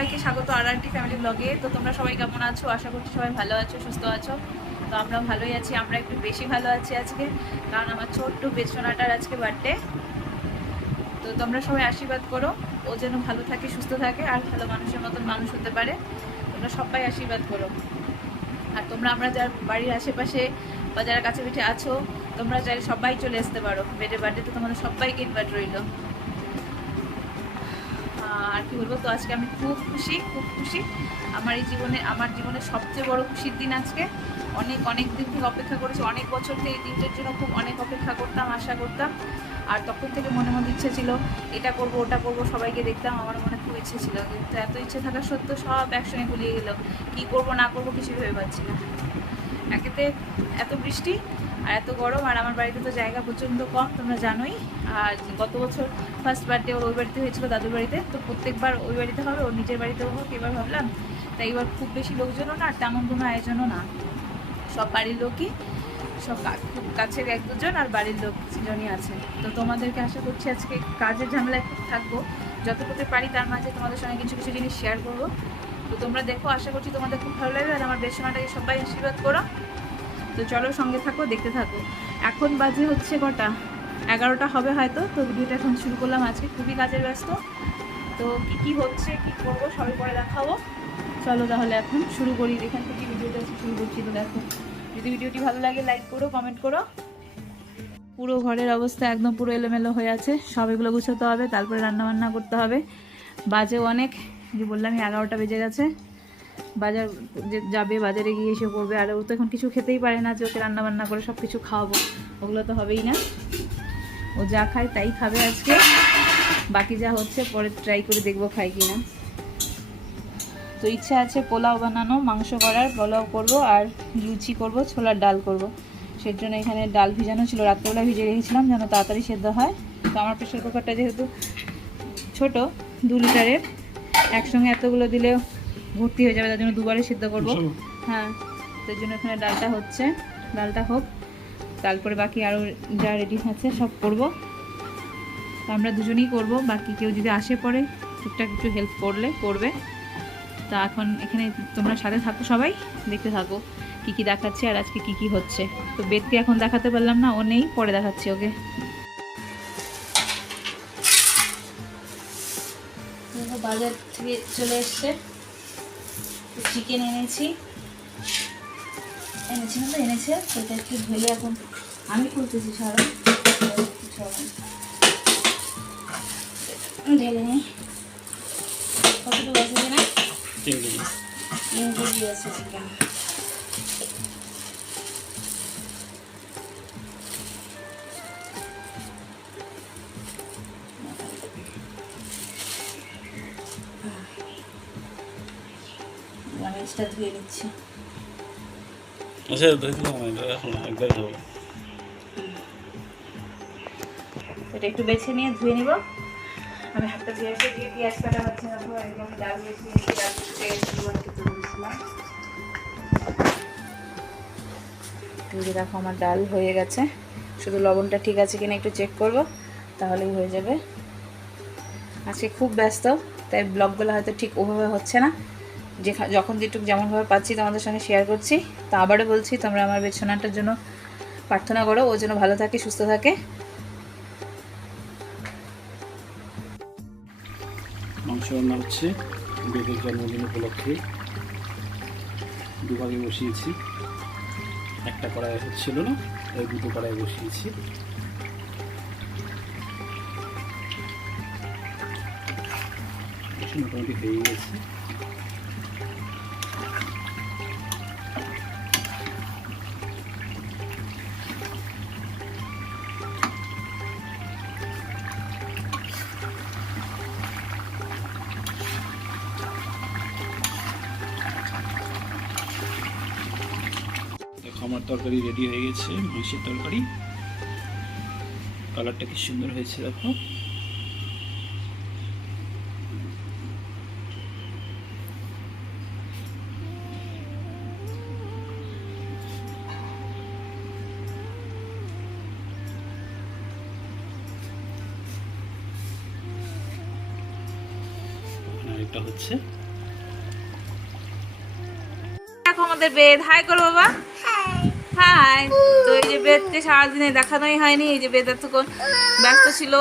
সবাইকে স্বাগত RRT family ব্লগে। তো তোমরা সবাই কেমন আছো? আশা করছি সবাই ভালো আছো, সুস্থ আছো। তো আমরা ভালোই আছি, আমরা একটু বেশি ভালো আছি আজকে, কারণ আমার ছোট্ট বেচনাটার আজকে বার্থডে। তো তোমরা সবাই আশীর্বাদ করো, ও যেন ভালো থাকে, সুস্থ থাকে, আর ভালো মানুষের মতন মানুষ হতে পারে। তোমরা সবাই আশীর্বাদ করো। আর তোমরা আমরা যার বাড়ির আশেপাশে বা যারা কাছে পিঠে আছো, তোমরা চাইলে সবাই চলে আসতে পারো বেডের বার্থডেতে। তোমাদের সবাইকে ইনভাইট রইল। আর কি বলবো, তো আজকে আমি খুব খুশি। আমার জীবনের সবচেয়ে বড় খুশির দিন আজকে। অনেক দিন থেকে অপেক্ষা করেছি, অনেক বছর থেকে এই দিনটার জন্য খুব অনেক অপেক্ষা করতাম, আশা করতাম। আর তখন থেকে মনে ইচ্ছে ছিল এটা করব ওটা করব, সবাইকে দেখতাম, আমার মনে খুব ইচ্ছে ছিল। কিন্তু এত ইচ্ছে থাকা সত্ত্বেও সব একসঙ্গে গুলিয়ে গেল। কি করব না করব কিছু ভেবে পাচ্ছি না। একেতে এত বৃষ্টি আর এত গরম, আর আমার বাড়িতে তো জায়গা প্রচণ্ড কম, তোমরা জানোই। আর গত বছর ফার্স্ট বার্থডে ওর ওই বাড়িতে হয়েছিল, দাদুর বাড়িতে। তো প্রত্যেকবার ওই বাড়িতে হবে, ওর নিজের বাড়িতেও হোক। এবার ভাবলাম তাই এবার খুব বেশি লোকজনও না, তেমন কোনো আয়োজনও না, সব বাড়ির লোকই, সব খুব কাছের এক দুজন আর বাড়ির লোক জনই আছে। তো তোমাদেরকে আশা করছি আজকে কাজের ঝামেলায় খুব থাকবো, যতটুকু পারি তার মাঝে তোমাদের সঙ্গে কিছু কিছু জিনিস শেয়ার করবো। তো তোমরা দেখো, আশা করছি তোমাদের খুব ভালো লাগবে। আর আমার বেশনাটাকে সবাই আশীর্বাদ করো। তো চলো, সঙ্গে থাকো, দেখতে থাকো। এখন বাজে হচ্ছে কটা, 11টা হবে হয়তো। তো ভিডিওটা এখন শুরু করলাম, আজকে খুবই কাজের ব্যস্ত। তো কি হচ্ছে, কি করবো সবাই পরে দেখাবো। চলো তাহলে এখন শুরু করি, এখান থেকে ভিডিওটা শুরু করছি। তো দেখো, যদি ভিডিওটি ভালো লাগে লাইক করো, কমেন্ট করো। পুরো ঘরের অবস্থা একদম পুরো এলোমেলো হয়ে আছে, সব এগুলো গুছোতে হবে, তারপরে রান্নাবান্না করতে হবে। বাজেও অনেক, যে বললাম 11টা বেজে গেছে। বাজার যাবে, বাজারে গিয়ে এসে করবে। আর ও তো এখন কিছু খেতেই পারে না, যে ওকে রান্নাবান্না করে সব কিছু খাওয়াবো, ওগুলো তো হবেই না। ও যা খায় তাই খাবে আজকে, বাকি যা হচ্ছে পরে ট্রাই করে দেখবো খাই কি না। তো ইচ্ছা আছে পোলাও বানানো, মাংস করার, পোলাও করব, আর লুচি করব, ছোলার ডাল করব। সেই জন্য এখানে ডাল ভিজানো ছিল, রাত্রেবেলা ভিজে রেখেছিলাম যেন তাড়াতাড়ি সেদ্ধ হয়। তো আমার প্রেশার কুকারটা যেহেতু ছোট, 2 লিটারের, একসঙ্গে এতগুলো দিলে ভর্তি হয়ে যাবে, তার জন্য দুবারে সিদ্ধ করবো। হ্যাঁ, তার জন্য এখানে ডালটা হচ্ছে, ডালটা হোক, তারপরে বাকি আরও যা রেডি আছে সব করব। তো আমরা দুজনেই করব, বাকি কেউ যদি আসে পরে টুকটাক একটু হেল্প করবে। তা এখন এখানে তোমরা সাথে থাকো, সবাই দেখতে থাকো কি দেখাচ্ছে আর আজকে কি হচ্ছে। তো বেদকে এখন দেখাতে পারলাম না, ও নেই, পরে দেখাচ্ছি ওকে। বাজার থেকে চলে এসছে, চিকেন এনেছে সেটা একটু ধুয়ে এখন আমি খুলতেছি, সারা ঢেলে নিই। কতটুকু আছে কিনা, 3 কেজি আছে চিকেন। মাছটা ধুয়ে নিচ্ছি। আচ্ছা, এটা একটু বেছে নিয়ে ধুয়ে নিব। আমি হাতটা দিয়ে পেঁয়াজ কাটা হচ্ছে না, তো একদম ডাল বেছে নিয়েছি, ডাল দেখো আমার ডাল হয়ে গেছে, শুধু লবণটা ঠিক আছে কিনা একটু চেক করব, তাহলেই হয়ে যাবে। আজকে খুব ব্যস্ত, তাই ব্লগগুলো হয়তো ঠিক ওভাবে হচ্ছে না, যখন যেটুকু যেমনভাবে পাচ্ছি তোমাদের সঙ্গে শেয়ার করছি। তো আবারও বলছি, তোমরা আমার বেছনাটার জন্য প্রার্থনা করো, ও যেন ভালো থাকে, সুস্থ থাকে। মাংস রান্না হচ্ছে বেদের জন্মদিন উপলক্ষে। দুভাগে বসিয়েছি, একটা কড়াই হচ্ছিল না, তাই 2টো কড়াই বসিয়েছি। মোটামুটি হয়ে গেছে। আমার তরকারি রেডি হয়ে গেছে, মাংসের তরকারি। কালারটা কি সুন্দর হয়েছে দেখো। এটা হচ্ছে আমাদের বেদ, হাই করো বাবা। হাই। তো এই যে বেদকে সারাদিনে দেখানোই হয়নি, এই যে বেদ এতক্ষণ ব্যস্ত ছিল,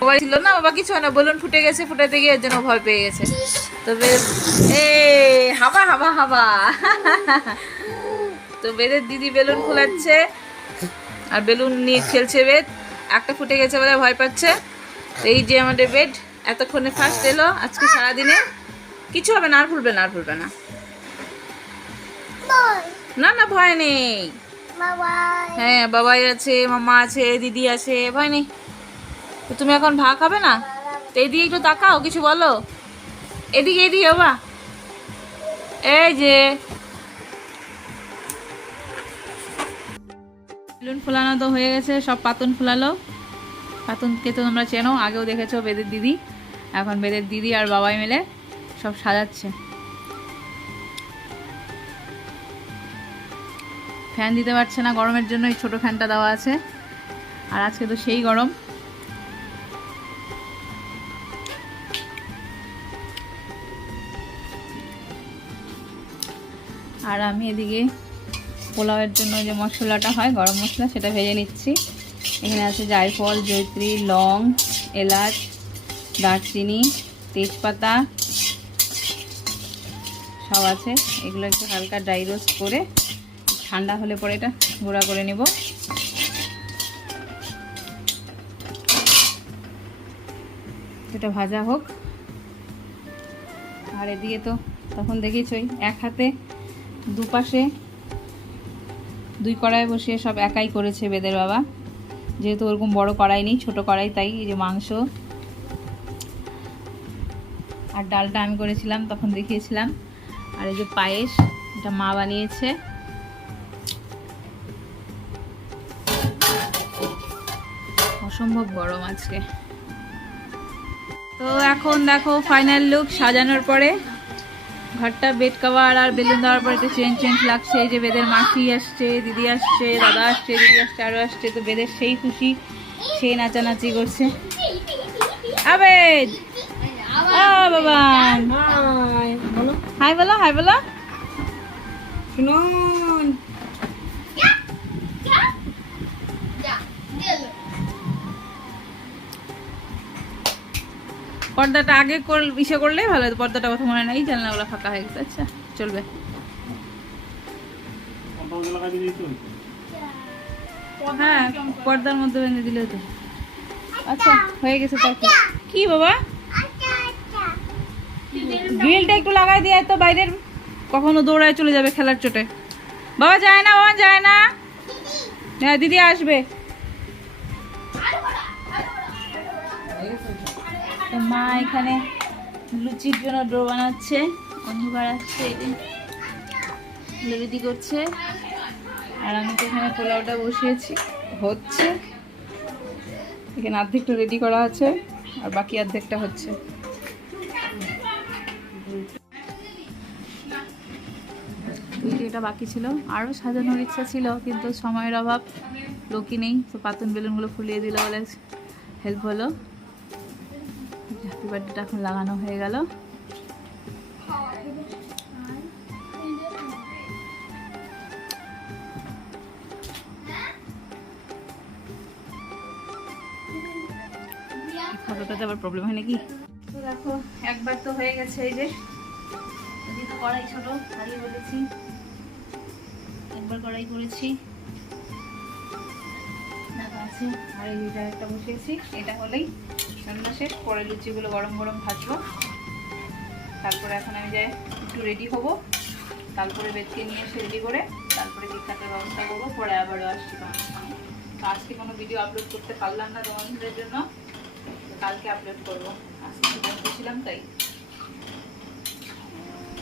মোবাইল ছিল না বাবা, কিছু হয় না, বলুন ফুটে গেছে, ফুটাতে গিয়ে এর জন্য ভয় পেয়ে গেছে। তো বেদ হাবা হাবা হাবা। তো বেদের দিদি বেলুন খোলাচ্ছে আর বেলুন নিয়ে খেলছে বেদ, একটা ফুটে গেছে বলে ভয় পাচ্ছে। তো এই যে আমাদের বেড এতক্ষণে ফার্স্ট এলো আজকে সারাদিনে, কিছু হবে না, আর ভুলবে না, আর ভুলবে না, না না ভয় নেই। হ্যাঁ বাবাই আছে, মামা আছে, দিদি আছে, ভয় নেই। তো তুমি এখন ভাগ খাবে না? তো এদিকে একটু তাকাও, কিছু বলো, এদিকে এদিকে বাবা। এই যে বেলুন ফোলানো তো হয়ে গেছে, সব পাতুন ফোলালো। পাতুনকে তো তোমরা চেনো, আগেও দেখেছো, বেদের দিদি। এখন বেদের দিদি আর বাবাই মিলে সব সাজাচ্ছে। ফ্যান দিতে পারছে না গরমের জন্য, এই ছোট ফ্যানটা দেওয়া আছে, আর আজকে তো সেই গরম। আর আমি এদিকে পোলাওয়ের জন্য যে মশলাটা হয়, গরম মশলা, সেটা ভেজে নিচ্ছি। এখানে আছে জায়ফল, জয়িত্রী, লং, এলাচ, দারচিনি, তেজপাতা সব আছে। এগুলো একটু হালকা ড্রাই রোস্ট করে ঠান্ডা হলে পরে এটা গুঁড়া করে নেব। এটা ভাজা হোক। আর এদিকে তো তখন দেখেছই, এক হাতে দুপাশে দুই কড়াই বসিয়ে সব একাই করেছে বেদের বাবা, যেহেতু ওরকম বড় কড়াই নেই, ছোট কড়াই, তাই এই যে মাংস আর ডালটা আমি করেছিলাম, তখন দেখিয়েছিলাম। আর এই যে পায়েস, এটা মা বানিয়েছে। অসম্ভব গরম আজকে। তো এখন দেখো ফাইনাল লুক সাজানোর পরে, ঘরটা বেড কভার আর বেলুন দেওয়ার পরে একটু চেঞ্জ চেঞ্জ লাগছে। এই যে বেদের মাসি আসছে, দিদি আসছে, দাদা আসছে, দিদি আসছে, আরও আসছে। তো বেদের সেই খুশি, সেই নাচানাচি করছে। আবেদ বাবা হাই বলো, হাই বলো, শুনুন। পর্দাটা আগে ইসে করলেই ভালো হতো, পর্দাটা কথা মনে নাই, জানলাগুলো ফাঁকা হয়ে গেছে। আচ্ছা চলবে। হ্যাঁ পর্দার মধ্যে বেঁধে দিলে তো। আচ্ছা হয়ে গেছে। তার কি বাবা, গ্রিলটা একটু লাগাই দিয়ে তো, বাইরের কখনো দৌড়ায় চলে যাবে খেলার চোটে। বাবা যায় না, বাবা যায় না, হ্যাঁ দিদি আসবে। তো মা এখানে লুচির জন্য ডো বানাচ্ছে, অন্ধকার আসছে, রেডি করছে। আর আমি তো এখানে পোলাওটা বসিয়েছি, হচ্ছে। এখানে অর্ধেকটা রেডি করা আছে আর বাকি অর্ধেকটা হচ্ছে। এটা বাকি ছিল, আরও সাজানোর ইচ্ছা ছিল, কিন্তু সময়ের অভাব, লোকই নেই। তো পাতুন বেলুনগুলো ফুলিয়ে দিল বলে হেল্প হলো। হ্যাপি বার্থডেটা এখন লাগানো হয়ে গেল। ফটোটাতে আবার প্রবলেম হয় নাকি? তো দেখো একবার তো হয়ে গেছে, এই যে তো কড়াই ছোট হারিয়ে বলেছি, একবার কড়াই করেছি আছে। আর এই যে একটা বসিয়েছি, এটা হলেই রান্না শেষ। পরে লুচিগুলো গরম গরম ভাজবো। তারপরে এখন আমি যাই একটু রেডি হব, তারপরে বেদকে নিয়ে এসে রেডি করে তারপরে দীক্ষাটার ব্যবস্থা করবো। পরে আবারও আসছি তোমাদের সঙ্গে। তো আজকে কোনো ভিডিও আপলোড করতে পারলাম না তোমাদের জন্য, কালকে আপলোড করবো। আজকে বসেছিলাম তাই।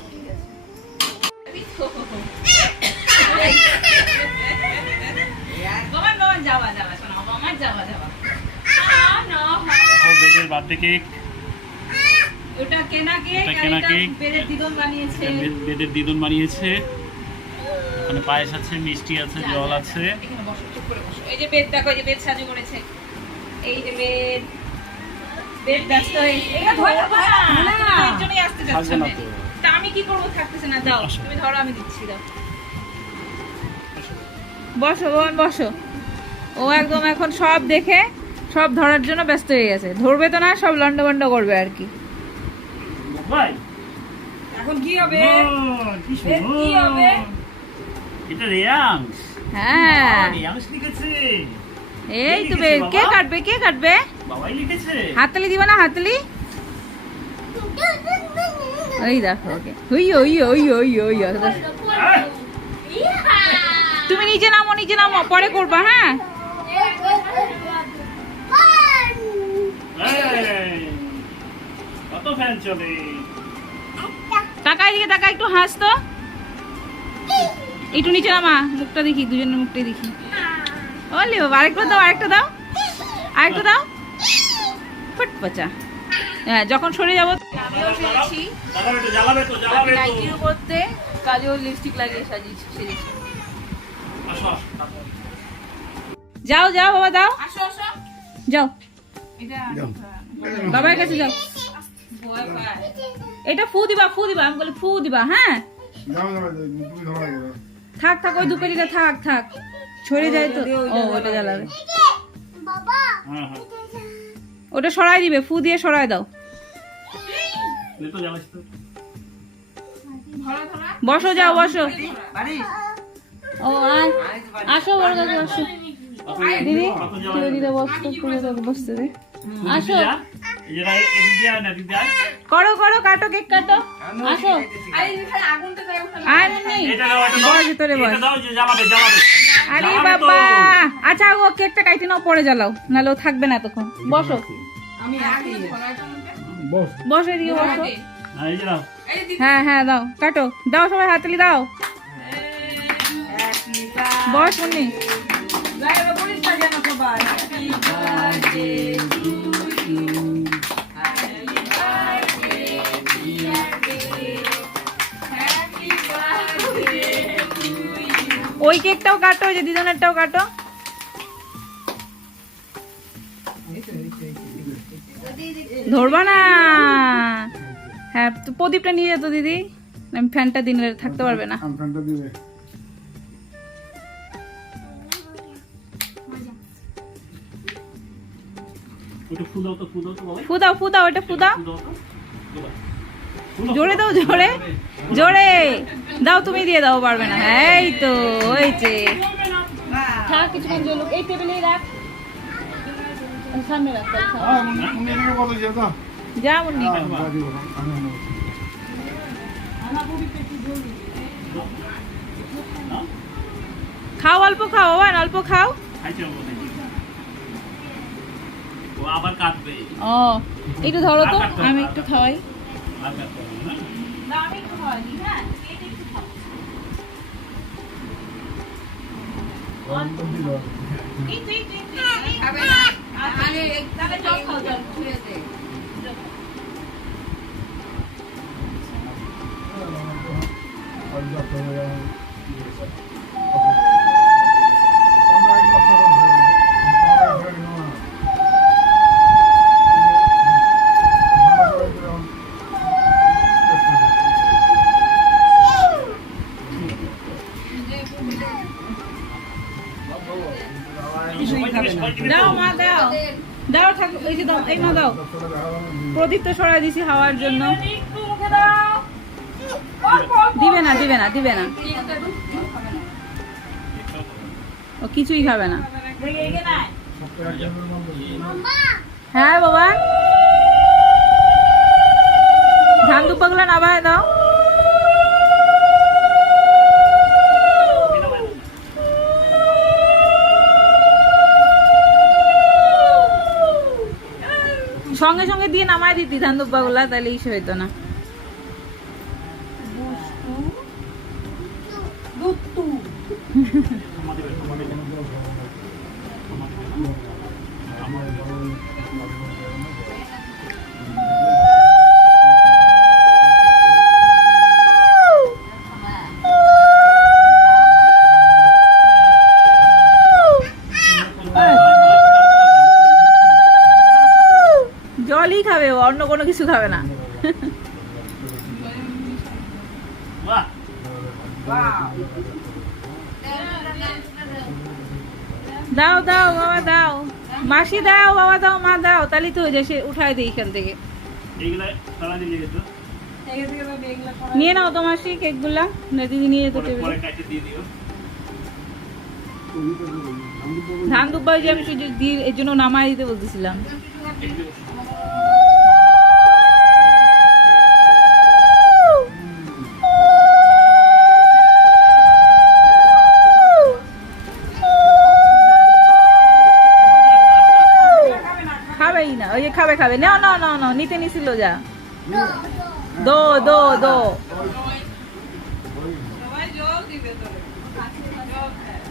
ঠিক আছে, যাওয়া যাওয়া শোনা আমার যাওয়া যাওয়া। বেদের বার্থডে কেক, ওটা কেনা কেক, বেদের দিদন বানিয়েছে। বেদের দিদন বানিয়েছে। মানে পায়েস আছে, মিষ্টি আছে, জল আছে। এখানে বসো, চুপ করে বসো। এই যে বেদ দেখো, এই যে বেদ সাজু করেছে। এই যে বেদ, বেদ ব্যস্ত হয়ে এটা ধরো না, এর জন্যই আসতে যাচ্ছে না। তা আমি কি করব, থাকতেছে না, যাও তুমি ধরো, আমি দিচ্ছি, দাও। বসো বোন বসো। ও একদম এখন সব দেখে সব ধরার জন্য ব্যস্ত হয়ে গেছে। ধরবে তো না, সব লন্ডভন্ড করবে আর কি। ভাই এখন কি হবে? কি কি হবে? এটা রিয়াংস। হ্যাঁ রিয়াংস লিখেছে। এই তো লিখেছে কে বাবা? কাটবে কে কাটবে? বাবাই লিখেছে। হাততালি দিবা না? হাততালি। ওই দেখো ওকে। হুই ওই ওই ওই ওই আহ! তুমি নিচে নামো পরে করবা। হ্যাঁ এই, কত ফ্যান চলে। টাকা এদিকে টাকা, একটু হাস তো। একটু নিচে নামা, মুখটা দেখি, দুজনের মুখটাই দেখি। ওলে বাবা, আরেকটা দাও আরেকটা দাও। ফুট পচা। হ্যাঁ যখন সরে যাবো আমিও পেয়েছি। জ্বালাবে তো জ্বালাবে তো। নাইটির উপরতে কাজেও লিপস্টিক লাগিয়ে সেজেছি। আসো, আসো। যাও যাও বাবা দাও, আসো আসো। যাও যাও। বাবার কাছে যাও। ভয় পায়। এটা ফু দিবা আমি বলি ফু দিবা। হ্যাঁ থাক ওই দুপারিটা থাক ছড়ে যায় তো। ও ওটা জ্বালাবে, হ্যাঁ হ্যাঁ। ওটা সরাই দিবে, ফু দিয়ে সরাই দাও। তুই তো জ্বালাস তো। ধরা ধরা। বসো যাও বসো। বাড়ি। ও আয় আসো বড় কাকু আসো। দিদি কত তুই জ্বালাবে? দিদি বসতে পুরো তোকে বসতে দে। আসো এদিকে আয় না, দিদি আয়। করো কাটো, কেক কাটো। আসো আরে এখানে আগুনটা দেয় ওখানে। আয় মুন্নি এটা দাও, এটা দাও। বস ভিতরে বস। এটা দাও যে জ্বালাবে। আরে জ্বালাবে তো। বাবা আচ্ছা ও কেকটা কাইতে নাও, পরে জ্বালাও, নাহলে ও থাকবে না এতক্ষণ। বসো আমি আগে ধরাটা মধ্যে। বসো এদিকে বসো। হ্যাঁ, এই যে দাও। এই দিদি। হ্যাঁ দাও কাটো, দাও সবাই হাততালি দাও। বস মুন্নি। লাইভে পুলিশ সাজানো সবাই। ওই কেকটাও কাটো, ওই যে দিদনেরটাও কাটো। ধরবা না। হ্যাঁ তো প্রদীপটা নিয়ে যেত দিদি, আমি ফ্যানটা দিনে থাকতে পারবে না। ওটা ফু দাও তো বাবা। ফু দাও ওটা ফু দাও। ফু দাও তো। জোরে দাও জোরে দাও, তুমি দিয়ে দাও, পারবে না। এই তো হয়েছে। থাক কিছুক্ষণ জ্বলুক, এই টেবিলেই রাখ, সামনে রাখ। যা মুন্নি খাও, অল্প খাও বাবা, অল্প খাও। খাইছে বাবা, খাইছে। ও আবার কাটবে। ও একটু ধরো তো, আমি একটু খাওয়াই। আর কাটতে হবে না। আমি একটু খাওয়াই, হ্যাঁ তাহলে জল খাও, জল ছুঁয়ে দে। দাও মা দাও, দাও ঠাকুর, এই যে দাও, এই মা দাও। প্রদীপ তো সরাই দিছি হাওয়ার জন্য। দিবে না ও কিছুই খাবে না। হ্যাঁ বাবা, ধান দুপাগুলো নামায় দাও। সঙ্গে সঙ্গে দিয়ে নামায় দিতি ধান দুব্বাগুলা, তাহলে ইসে হইতো না। জলই খাবে ও, অন্য কোনো কিছু খাবে না। বাহ। Wow. দাও দাও বাবা দাও, মাসি দাও, বাবা দাও, মা দাও, তাহলে তো হয়ে যায়, সে উঠায় দিই এখান থেকে। এইগুলা তারা দিয়ে যেত, নিয়ে নাও তো মাসি কেকগুলা, না দিদি নিয়ে যেত পরে টেবিলে। পরে কাটে দিয়ে দিও। ধান দুব্বা যে আমি সুযোগ দিয়ে এর জন্য নামাই দিতে বলতেছিলাম। খাবেই না, ওই যে খাবে খাবে, না না না না, নিতে নিছিল যা, দো দো দো। সবাই জল দিবে তোরে। জল খায়।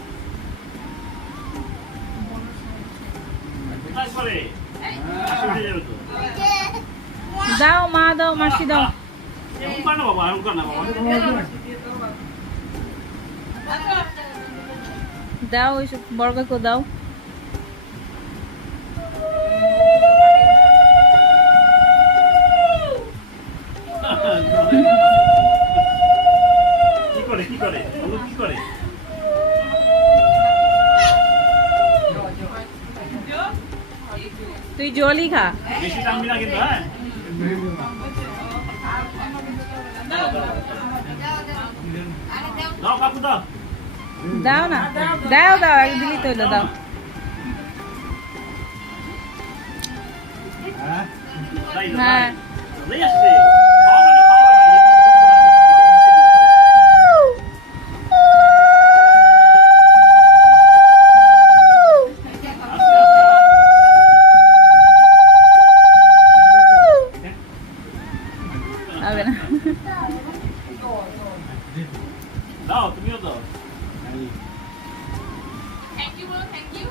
তারপরে আসলে যাবে তো। দাও মা দাও, মাসি দাও। এমন কর না বাবা, এমন কর না বাবা। দাও ওই বড় কাকু দাও। কি করে কি করে বলো, কি করে? তুই জলই খা। বেশি টানবি না কিন্তু, হ্যাঁ? দাও কাকু দাও। দাও না, দাও দাও, এক দিলি তো হইলো, দাও। তাই তো, হ্যাঁ। তাই আসছে। খাওয়াবে না, খাওয়াবে না। হবে না। দাও তুমিও দাও।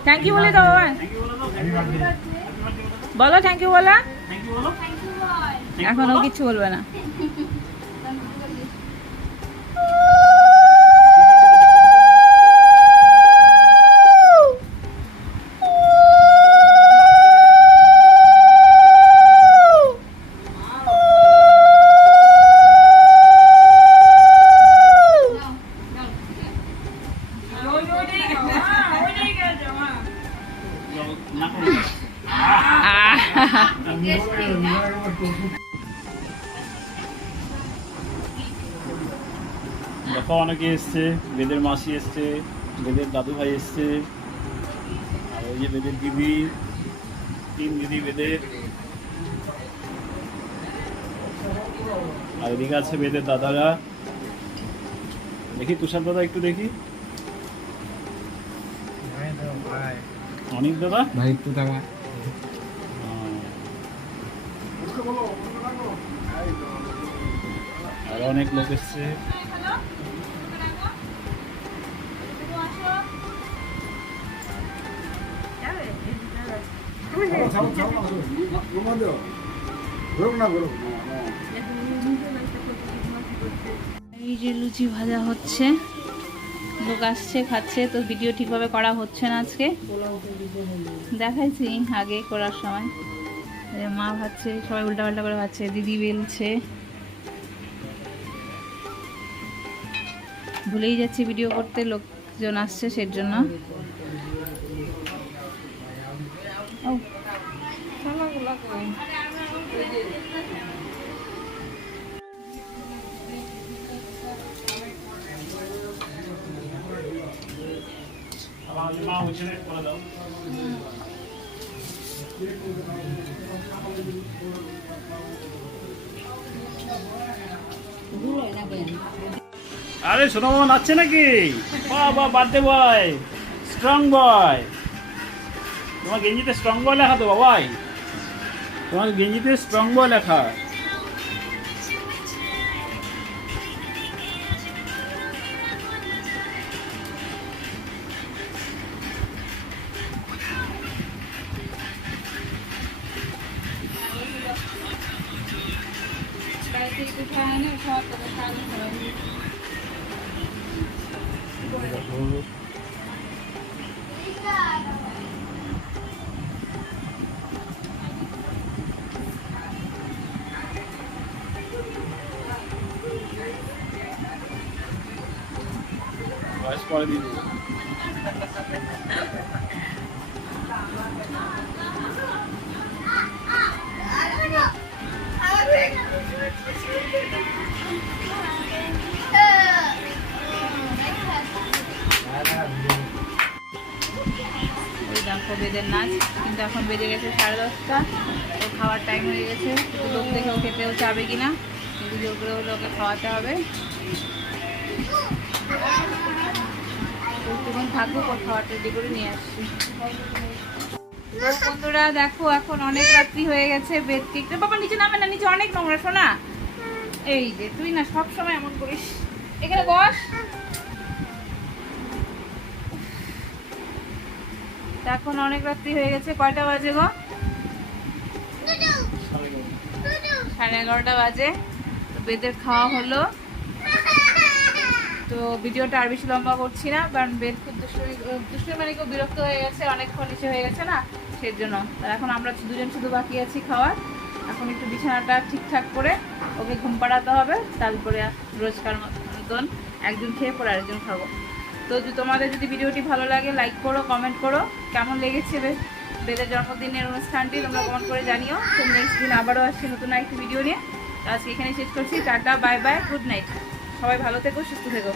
থ্যাংক ইউ বলে দাও বাবা, থ্যাংক ইউ বলো দাও, থ্যাংক ইউ বলো। বলো থ্যাংক ইউ বলা। থ্যাংক ইউ বলো। এখনো কিছু বলবে না। না করো। দেখো অনেকে এসছে, বেদের মাসি এসছে, বেদের দাদু ভাই এসছে, আর ওই যে বেদের দিদি, 3 দিদি বেদের, আর এদিকে আছে বেদের দাদারা। দেখি তুষার দাদা একটু দেখি, অনেক দাদা ভাই একটু টাকা আর অনেক লোক এসছে। এই যে লুচি ভাজা হচ্ছে, লোক আসছে খাচ্ছে, তো ভিডিও ঠিকভাবে করা হচ্ছে না আজকে, দেখাইছি আগে করার সময়। এই মা ভাজছে, সবাই উল্টাপাল্টা করে ভাজছে, দিদি বেলছে, ভুলেই যাচ্ছি ভিডিও করতে, লোকজন আসছে সের জন্য। ও ছানাগুলা কই? আমার মা হচ্ছে করে দাও। আরে সোনা মামা নাচছে নাকি? বাবা বার্থডে বয়, স্ট্রং বয়। তোমার গেঞ্জিতে স্ট্রং বয় লেখা তো বাবাই, তোমার গেঞ্জিতে স্ট্রং বয় লেখা। বয়স পরে দিয়ে দেবো। বেদের নাচ, কিন্তু এখন বেজে গেছে 10:30, তো খাওয়ার টাইম হয়ে গেছে। কিন্তু লোক দেখে ও খেতেও চাবে কিনা, কিন্তু জোর করে হলে ওকে খাওয়াতে হবে। একটুক্ষণ থাকুক, ওর খাওয়াটা রেডি করে নিয়ে আসছি। তো বন্ধুরা দেখো, এখন অনেক রাত্রি হয়ে গেছে, বেড কেকটা বাবা নিচে নামে না, নিচে অনেক নোংরা শোনা। এই যে তুই না সব সময় এমন করিস, এখানে বস। তা এখন অনেক রাত্রি হয়ে গেছে, কয়টা বাজে গো? 11:30 বাজে। তো বেদের খাওয়া হলো। তো ভিডিওটা আর বেশি লম্বা করছি না, কারণ বেদ খুব দুষ্টুমি মানে কেউ বিরক্ত হয়ে গেছে, অনেকক্ষণ নিচে হয়ে গেছে না, সেই জন্য। তা এখন আমরা দুজন শুধু বাকি আছি খাওয়ার। এখন একটু বিছানাটা ঠিকঠাক করে ওকে ঘুম পাড়াতে হবে, তারপরে রোজকার মতন একজন খেয়ে পরে আরেকজন খাবো। তো তোমাদের যদি ভিডিওটি ভালো লাগে লাইক করো, কমেন্ট করো, কেমন লেগেছে বেদের জন্মদিনের অনুষ্ঠানটি তোমরা কমেন্ট করে জানিও। তো নেক্সট দিন আবারও আসছি নতুন একটি ভিডিও নিয়ে। তো আজকে এখানে শেষ করছি, tata, bye bye, good night. সবাই ভালো থেকো, সুস্থ থেকো।